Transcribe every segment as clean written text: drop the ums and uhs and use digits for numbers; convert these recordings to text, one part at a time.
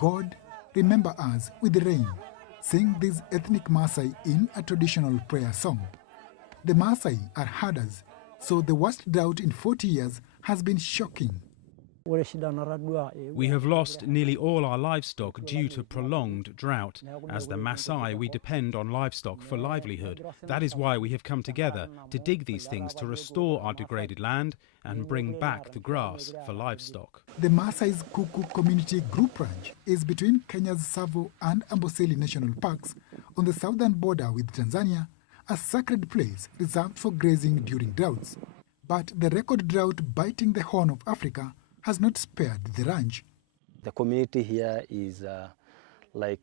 God, remember us with the rain, sing these ethnic Maasai in a traditional prayer song. The Maasai are herders, so the worst drought in 40 years has been shocking. We have lost nearly all our livestock due to prolonged drought. As the Maasai, we depend on livestock for livelihood. That is why we have come together to dig these things to restore our degraded land and bring back the grass for livestock. The Maasai's Kuku Community Group Ranch is between Kenya's Tsavo and Amboseli National Parks on the southern border with Tanzania, a sacred place reserved for grazing during droughts. But the record drought biting the Horn of Africa has not spared the ranch. The community here is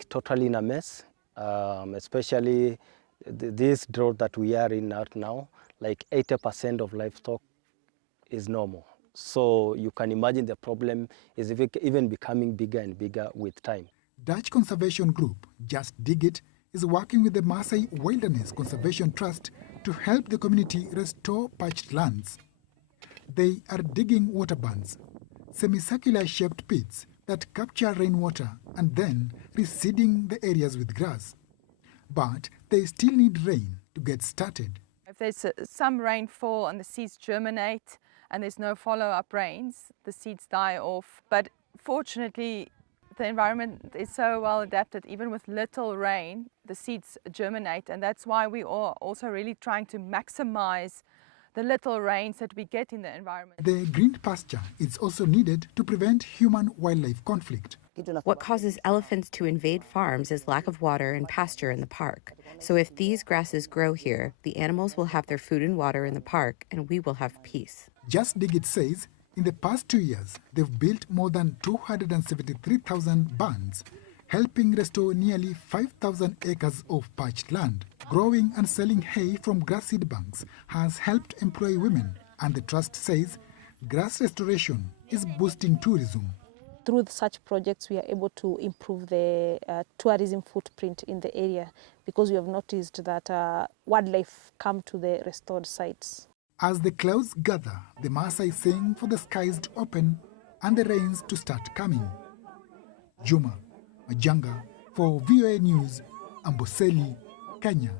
totally in a mess, especially this drought that we are in right now, 80% of livestock is normal. So you can imagine the problem is even becoming bigger and bigger with time. Dutch conservation group Just Dig It is working with the Maasai Wilderness Conservation Trust to help the community restore parched lands. They are digging water bunds, semicircular shaped pits that capture rainwater and then reseeding the areas with grass. But they still need rain to get started. If there's some rainfall and the seeds germinate and there's no follow-up rains, the seeds die off. But fortunately, the environment is so well adapted, even with little rain, the seeds germinate, and that's why we are also really trying to maximize the little rains that we get in the environment. The green pasture is also needed to prevent human-wildlife conflict. What causes elephants to invade farms is lack of water and pasture in the park. So if these grasses grow here, the animals will have their food and water in the park, and we will have peace. Just Dig It says in the past 2 years, they've built more than 273,000 bunds, helping restore nearly 5,000 acres of parched land. Growing and selling hay from grass seed banks has helped employ women, and the trust says grass restoration is boosting tourism. Through such projects, we are able to improve the tourism footprint in the area because we have noticed that wildlife come to the restored sites. As the clouds gather, the Maasai sing for the skies to open and the rains to start coming. Juma Majanga for VOA News, Amboseli, Kenya.